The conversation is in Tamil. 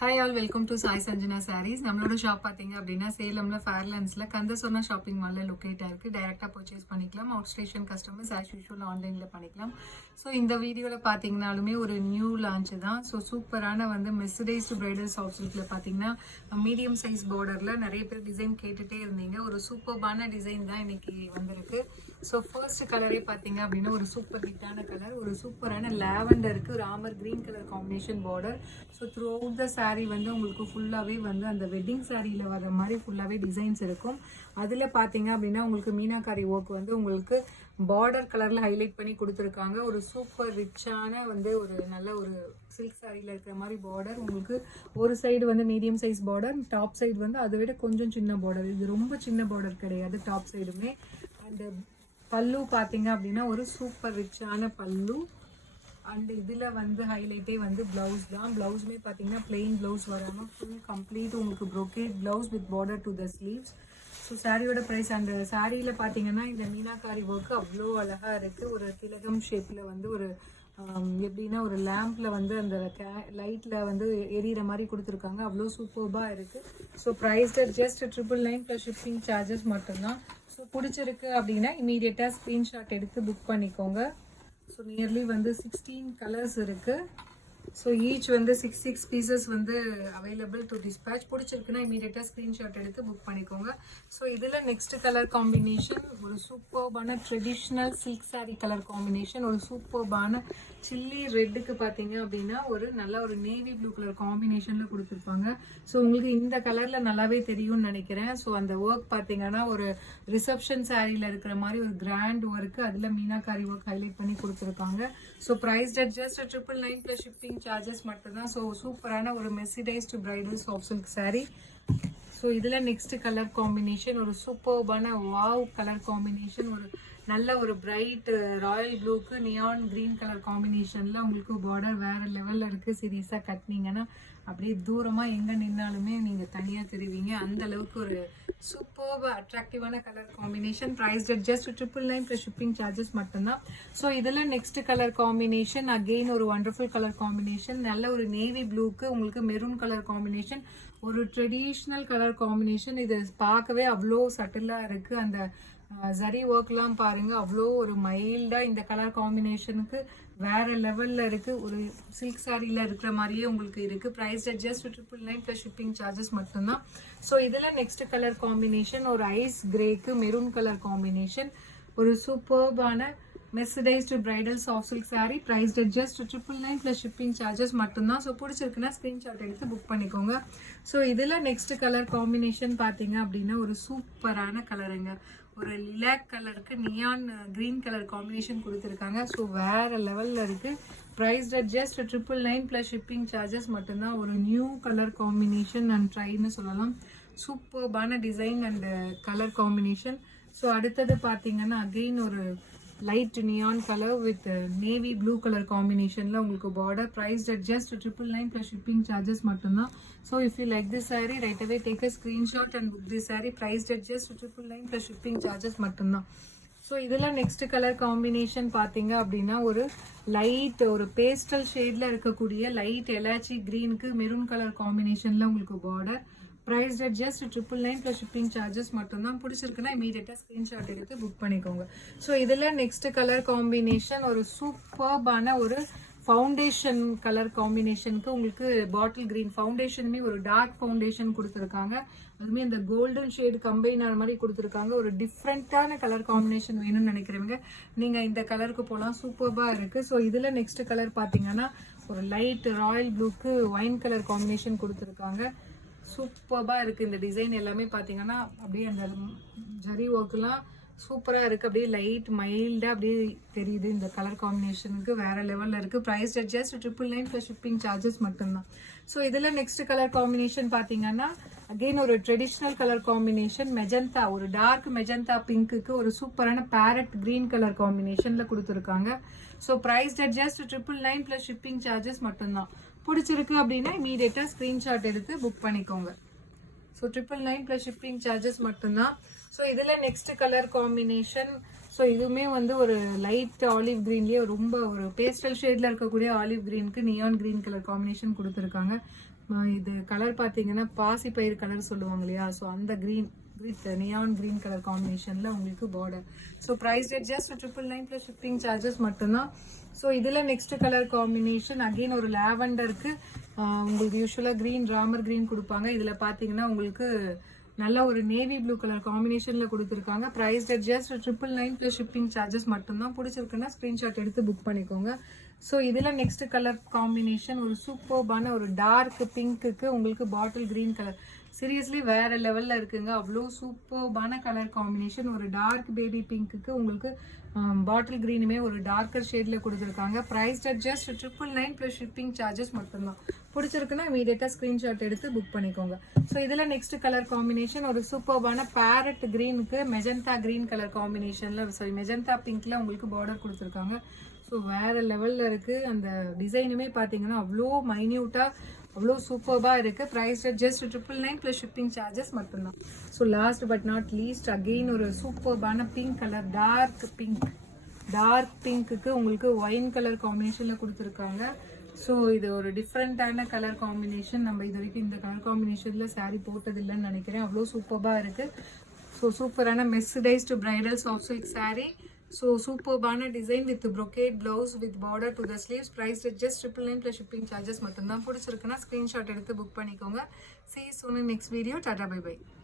Hi all, welcome to Sai Sanjana sarees. நம்மளோட ஷாப் பார்த்தீங்க அப்படின்னா சேலம்ல ஃபேர்லாண்ட்ஸில் கந்தசோனா ஷாப்பிங் மாலில் லொக்கேட் ஆயிருக்கு. டைரெக்டாக பர்ச்சேஸ் பண்ணிக்கலாம். Out station customers as usual ஆன்லைனில் பண்ணிக்கலாம். ஸோ இந்த வீடியோவில் பார்த்தீங்கன்னாலுமே ஒரு நியூ லான்ச் தான். ஸோ சூப்பரான மெர்சடைஸ்டு பிரைடல் சாஃப்ட் சில்கில் பார்த்தீங்கன்னா மீடியம் சைஸ் பார்டரில் நிறைய பேர் டிசைன் கேட்டுகிட்டே இருந்தீங்க. ஒரு சூப்பர்பான டிசைன் தான் இன்னைக்கு வந்திருக்கு. ஸோ ஃபர்ஸ்ட் கலரே பார்த்தீங்க அப்படின்னா ஒரு சூப்பர் ஹிட்டான கலர், ஒரு சூப்பரான லாவெண்டருக்கு ஒரு armour green colour combination border. So through out the sari உங்களுக்கு ஃபுல்லாகவே அந்த வெட்டிங் சாரியில் வர மாதிரி ஃபுல்லாகவே டிசைன்ஸ் இருக்கும். அதில் பார்த்தீங்க அப்படின்னா உங்களுக்கு மீனாக்காரி ஒர்க் உங்களுக்கு பார்டர் கலரில் ஹைலைட் பண்ணி கொடுத்துருக்காங்க. ஒரு சூப்பர் ரிச்சான ஒரு நல்ல ஒரு சில்க் சாரியில் இருக்கிற மாதிரி பார்டர். உங்களுக்கு ஒரு side medium size border, top side அதை விட கொஞ்சம் சின்ன பார்டர். இது ரொம்ப சின்ன பார்டர் கிடையாது டாப் சைடுமே. அண்ட் பல்லு பார்த்தீங்க அப்படின்னா ஒரு சூப்பர் ரிச்சான பல்லு. அண்ட் இதில் ஹைலைட்டே ப்ளவுஸ் தான். ப்ளவுஸுமே பார்த்தீங்கன்னா பிளெயின் ப்ளவுஸ் வராமல் ஃபுல் கம்ப்ளீட் உங்களுக்கு brocade blouse with border to the sleeves. So சாரியோட ப்ரைஸ், அந்த சாரியில் பார்த்தீங்கன்னா இந்த மீனாக்காரி ஒர்க்கு அவ்வளோ அழகாக இருக்குது. ஒரு திலகம் ஷேப்பில் ஒரு எப்படின்னா ஒரு லேம்பில் அந்த லைட்டில் எரியிற மாதிரி கொடுத்துருக்காங்க. அவ்வளோ சூப்பர்பாக இருக்குது. So price just 999 plus shipping charges மட்டும்தான். ஸோ பிடிச்சிருக்கு அப்படின்னா இமீடியட்டாக ஸ்க்ரீன்ஷாட் எடுத்து புக் பண்ணிக்கோங்க. ஸோ நியர்லி 16 கலர்ஸ் இருக்குது. So each 6 pieces available to dispatch. பிடிச்சிருக்குன்னா இமீடியட்டாக ஸ்க்ரீன்ஷாட் எடுத்து புக் பண்ணிக்கோங்க. ஸோ இதில் நெக்ஸ்ட் கலர் காம்பினேஷன் ஒரு சூப்பர்பான traditional silk sari colour combination. ஒரு சூப்பர்பான சில்லி ரெட்டுக்கு பார்த்தீங்க அப்படின்னா ஒரு நல்ல ஒரு நேவி ப்ளூ கலர் காம்பினேஷனில் கொடுத்துருப்பாங்க. ஸோ உங்களுக்கு இந்த கலரில் நல்லாவே தெரியும்னு நினைக்கிறேன். ஸோ அந்த ஒர்க் பார்த்தீங்கன்னா ஒரு ரிசப்ஷன் சாரியில் இருக்கிற மாதிரி ஒரு கிராண்ட் ஒர்க்கு, அதில் மீனாக்காரி ஒர்க் ஹைலைட் பண்ணி கொடுத்துருக்காங்க. So price just 999 plus shipping charges மட்டும்தான். ஸோ சூப்பரான ஒரு mercerised bridal soft silk sari. So இதில் நெக்ஸ்ட் கலர் காம்பினேஷன் ஒரு சூப்பர்பான வாவ் கலர் காம்பினேஷன். ஒரு நல்ல ஒரு பிரைட் ராயல் ப்ளூக்கு நியான் கிரீன் கலர் காம்பினேஷனில் உங்களுக்கு பார்டர் வேறு லெவலில் இருக்குது. சீரியஸாக கட்டினீங்கன்னா அப்படியே தூரமாக எங்கே நின்னாலுமே நீங்கள் தனியாக தெரிவிங்க. அந்த அளவுக்கு ஒரு சூப்பர் அட்ராக்டிவான colour combination. Price just 999 plus shipping charges மட்டும்தான். ஸோ இதில் நெக்ஸ்ட் கலர் காம்பினேஷன் அகெயின் ஒரு வண்டர்ஃபுல் கலர் காம்பினேஷன். நல்ல ஒரு நேவி ப்ளூக்கு உங்களுக்கு மெரூன் கலர் காம்பினேஷன். ஒரு ட்ரெடிஷ்னல் கலர் காம்பினேஷன். இது பார்க்கவே அவ்வளோ சட்டிலாக இருக்குது. அந்த ஜரி ஒர்க்லாம் பாருங்கள், அவ்வளோ ஒரு மைல்டாக இந்த கலர் காம்பினேஷனுக்கு வேறு லெவலில் இருக்குது. ஒரு சில்க் சாரியில் இருக்கிற மாதிரியே உங்களுக்கு இருக்குது. Price just 999 plus shipping charges மட்டும்தான். ஸோ இதில் நெக்ஸ்ட் கலர் காம்பினேஷன் ஒரு ஐஸ் கிரேக்கு மெரூன் கலர் காம்பினேஷன். ஒரு சூப்பர்பான mercerised bridal soft silk sari. Price just 999 plus shipping charges மட்டும்தான். ஸோ பிடிச்சிருக்குன்னா ஸ்க்ரீன்ஷாட் எடுத்து புக் பண்ணிக்கோங்க. ஸோ இதில் நெக்ஸ்ட் கலர் காம்பினேஷன் பார்த்தீங்க அப்படின்னா ஒரு சூப்பரான கலருங்க. ஒரு லிலாக் கலருக்கு நியான் கிரீன் கலர் காம்பினேஷன் கொடுத்துருக்காங்க. ஸோ வேறு லெவலில் இருக்குது. Price just 999 plus shipping charges மட்டும்தான். ஒரு நியூ கலர் காம்பினேஷன் அண்ட் ட்ரைன்னு சொல்லலாம். சூப்பர்பான design and colour combination. So அடுத்தது பார்த்தீங்கன்னா அகெயின் ஒரு light neon colour with navy blue colour காம்பினேஷனில் உங்களுக்கு border. Price just 999 plus shipping charges மட்டும்தான். So if you like this sari right away take a screenshot and book this sari. Price just 999 plus shipping charges மட்டும்தான். ஸோ இதில் நெக்ஸ்ட் கலர் காம்பினேஷன் பார்த்தீங்க அப்படின்னா ஒரு லைட் ஒரு பேஸ்டல் ஷேடில் இருக்கக்கூடிய லைட் எலாச்சி க்ரீனுக்கு மெரூன் கலர் காம்பினேஷனில் உங்களுக்கு border. Price just 999 plus shipping charges மட்டும்தான். பிடிச்சிருக்குன்னா இமீடியட்டாக ஸ்க்ரீன்ஷாட் எடுத்து புக் பண்ணிக்கோங்க. ஸோ இதில் நெக்ஸ்ட் கலர் காம்பினேஷன் ஒரு சூப்பர்பான ஒரு ஃபவுண்டேஷன் கலர் காம்பினேஷனுக்கு உங்களுக்கு பாட்டில் கிரீன் ஃபவுண்டேஷனுமே ஒரு டார்க் ஃபவுண்டேஷன் கொடுத்துருக்காங்க. அதுவுமே இந்த கோல்டன் ஷேடு கம்பைனர் மாதிரி கொடுத்துருக்காங்க. ஒரு டிஃப்ரெண்ட்டான கலர் காம்பினேஷன் வேணும்னு நினைக்கிறவங்க நீங்கள் இந்த கலருக்கு போகலாம். சூப்பர்பாக இருக்குது. ஸோ இதில் நெக்ஸ்ட் கலர் பார்த்தீங்கன்னா ஒரு லைட் ராயல் ப்ளூக்கு ஒயின் கலர் காம்பினேஷன் கொடுத்துருக்காங்க. சூப்பர்பாக இருக்குது. இந்த டிசைன் எல்லாமே பார்த்தீங்கன்னா அப்படியே அந்த ஜரி ஒர்க்கெலாம் சூப்பராக இருக்குது. அப்படியே லைட் மைல்டாக அப்படியே தெரியுது. இந்த கலர் காம்பினேஷனுக்கு வேறு லெவலில் இருக்குது. Price just 999 plus shipping charges மட்டும்தான். ஸோ இதில் நெக்ஸ்ட் கலர் காம்பினேஷன் பார்த்தீங்கன்னா அகெயின் ஒரு ட்ரெடிஷ்னல் கலர் காம்பினேஷன் மெஜந்தா, ஒரு டார்க் மெஜந்தா பிங்க்குக்கு ஒரு சூப்பரான பேரட் க்ரீன் கலர் காம்பினேஷனில் கொடுத்துருக்காங்க. So price just 999 plus shipping charges மட்டும்தான். பிடிச்சிருக்கு அப்படின்னா இமீடியட்டாக ஸ்க்ரீன்ஷாட் எடுத்து புக் பண்ணிக்கோங்க. ஸோ 999 ப்ளஸ் ஷிப்பிங் சார்ஜஸ் மட்டும்தான். ஸோ இதில் நெக்ஸ்ட் கலர் காம்பினேஷன். ஸோ இதுவுமே வந்து ஒரு லைட் ஆலிவ் க்ரீன்லேயே ரொம்ப ஒரு பேஸ்டல் ஷேடில் இருக்கக்கூடிய ஆலிவ் க்ரீனுக்கு நியான் க்ரீன் கலர் காம்பினேஷன் கொடுத்துருக்காங்க. இது கலர் பார்த்தீங்கன்னா பாசி பயிர் கலர் சொல்லுவாங்க இல்லையா, ஸோ அந்த green with neon green colour காம்பினேஷனில் உங்களுக்கு border. So price rate just 999 plus shipping charges மட்டும்தான். ஸோ இதில் நெக்ஸ்ட் கலர் காம்பினேஷன் அகெயின் ஒரு லாவெண்டருக்கு உங்களுக்கு யூஸ்வலாக க்ரீன் ராமர் க்ரீன் கொடுப்பாங்க. இதில் பார்த்தீங்கன்னா உங்களுக்கு நல்ல ஒரு நேவி ப்ளூ கலர் காம்பினேஷனில் கொடுத்துருக்காங்க. Price rate just 999 plus shipping charges மட்டும்தான். பிடிச்சிருக்குன்னா ஸ்க்ரீன்ஷாட் எடுத்து புக் பண்ணிக்கோங்க. ஸோ இதில் நெக்ஸ்ட் கலர் காம்பினேஷன் ஒரு சூப்பர்பான ஒரு டார்க் பிங்க்குக்கு உங்களுக்கு பாட்டில் க்ரீன் கலர். சீரியஸ்லி வேற லெவலில் இருக்குங்க. அவ்வளோ சூப்பர்பான கலர் காம்பினேஷன். ஒரு டார்க் பேபி பிங்க்குக்கு உங்களுக்கு பாட்டில் க்ரீனுமே ஒரு டார்க்கர் ஷேடில் கொடுத்துருக்காங்க. Price rate just 999 plus shipping charges மட்டும்தான். பிடிச்சிருக்குன்னா இமீடியட்டாக ஸ்க்ரீன்ஷாட் எடுத்து புக் பண்ணிக்கோங்க. ஸோ இதில் நெக்ஸ்ட் கலர் காம்பினேஷன் ஒரு சூப்பர்பான பேரட் க்ரீனுக்கு மெஜந்தா க்ரீன் கலர் காம்பினேஷனில் மெஜந்தா பிங்க்ல உங்களுக்கு பார்டர் கொடுத்துருக்காங்க. ஸோ வேறு லெவலில் இருக்குது. அந்த டிசைனுமே பார்த்தீங்கன்னா அவ்வளோ மைன்யூட்டாக அவ்வளோ சூப்பர்பாக இருக்குது. Price rate just 999 plus shipping charges மட்டும்தான். So last but not least again ஒரு சூப்பர்பான பிங்க் கலர் டார்க் பிங்க்குக்கு உங்களுக்கு ஒயின் கலர் காம்பினேஷனில் கொடுத்துருக்காங்க. ஸோ இது ஒரு டிஃப்ரெண்ட்டான கலர் காம்பினேஷன். நம்ம இது வரைக்கும் இந்த கலர் காம்பினேஷனில் சாரீ போட்டதில்லைன்னு நினைக்கிறேன். அவ்வளோ சூப்பர்பாக இருக்குது. ஸோ சூப்பரான mercerised bridal soft silk sari. So superbana design with brocade blouse with border to the sleeves. Price at just 999 plus shipping charges மட்டும்தான். பிடிச்சிருக்குன்னா ஸ்க்ரீன்ஷாட் எடுத்து புக் பண்ணிக்கோங்க. See you soon in next video. Tata bye bye.